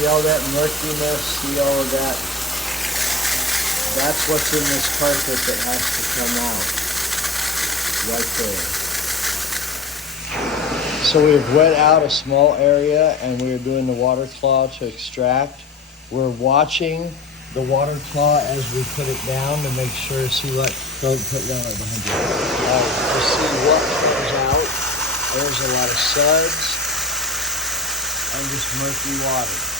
See all that murkiness, see all of that? That's what's in this carpet that has to come out, right there. So we've wet out a small area and we're doing the water claw to extract. We're watching the water claw as we put it down to make sure, see what, go put it down right behind you. To see what comes out. There's a lot of suds and just murky water.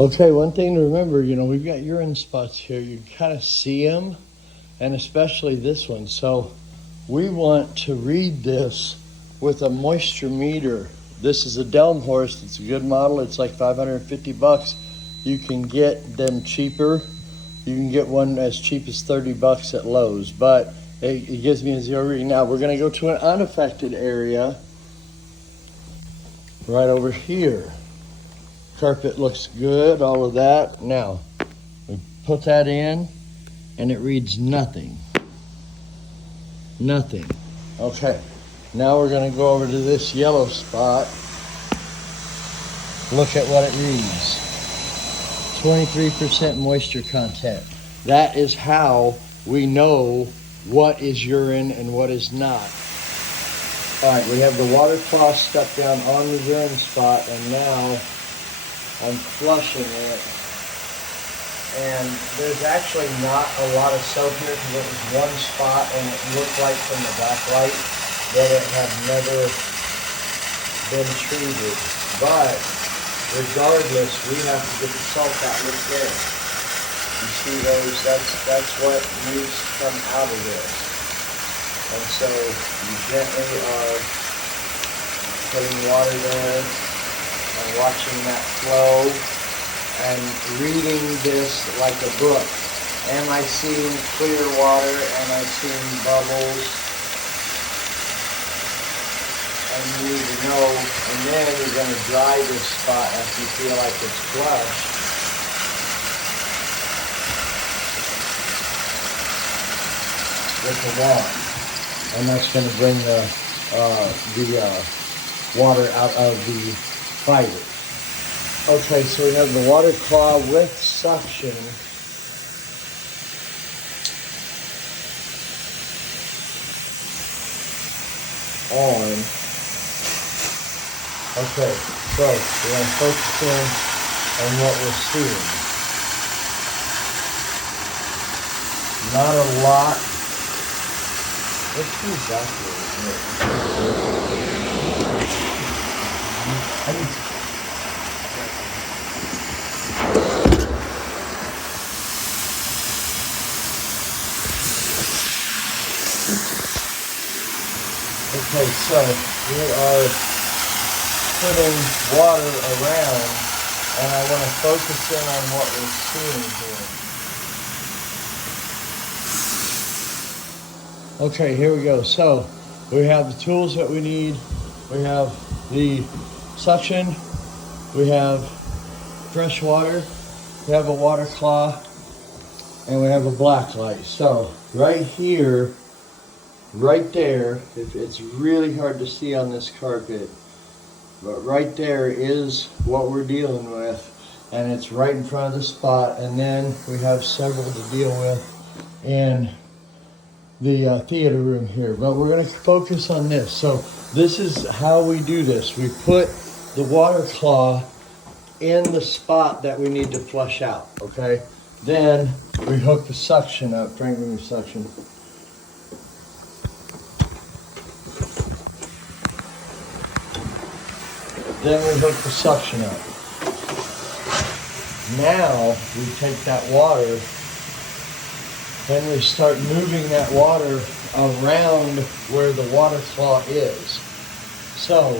Okay, one thing to remember, we've got urine spots here. You kind of see them, and especially this one. So we want to read this with a moisture meter. This is a Delmhorst. It's a good model. It's like $550. You can get them cheaper. You can get one as cheap as $30 at Lowe's, but it gives me a zero reading. Now we're going to go to an unaffected area right over here. Carpet looks good, all of that. Now, we put that in, and it reads nothing. Nothing. Okay, now we're gonna go over to this yellow spot. Look at what it reads. 23% moisture content. That is how we know what is urine and what is not. All right, we have the water cloth stuck down on the urine spot, and now I'm flushing it, and there's actually not a lot of soap here because it was one spot and it looked like from the backlight that it had never been treated. But regardless, we have to get the salt out. Look there. You see those? That's what needs to come out of this. And so you gently are putting water there and watching that flow and reading this like a book. Am I seeing clear water? Am I seeing bubbles? And you need to know, and then you're going to dry this spot after you feel like it's flushed. With the wand. And that's going to bring the water out of the fiber. Okay, so we have the water claw with suction. On. Okay, so we're going to focus in on what we're seeing. Not a lot. Let's see exactly Okay, so we are putting water around, and I want to focus in on what we're seeing here. Okay, here we go. So we have the tools that we need. We have the suction. We have fresh water. We have a water claw, and we have a black light. So right here, right there, it's really hard to see on this carpet, but right there is what we're dealing with, and it's right in front of the spot. And then we have several to deal with in the theater room here, but we're going to focus on this. So this is how we do this. We put the water claw in the spot that we need to flush out, okay? Then we hook the suction up. Frank, give me suction. Then we hook the suction up. Now we take that water and we start moving that water around where the water claw is. So,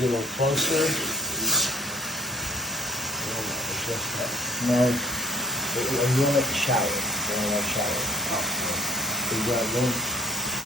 get a little closer. Now, you want to shower. You want to shower. Oh, no.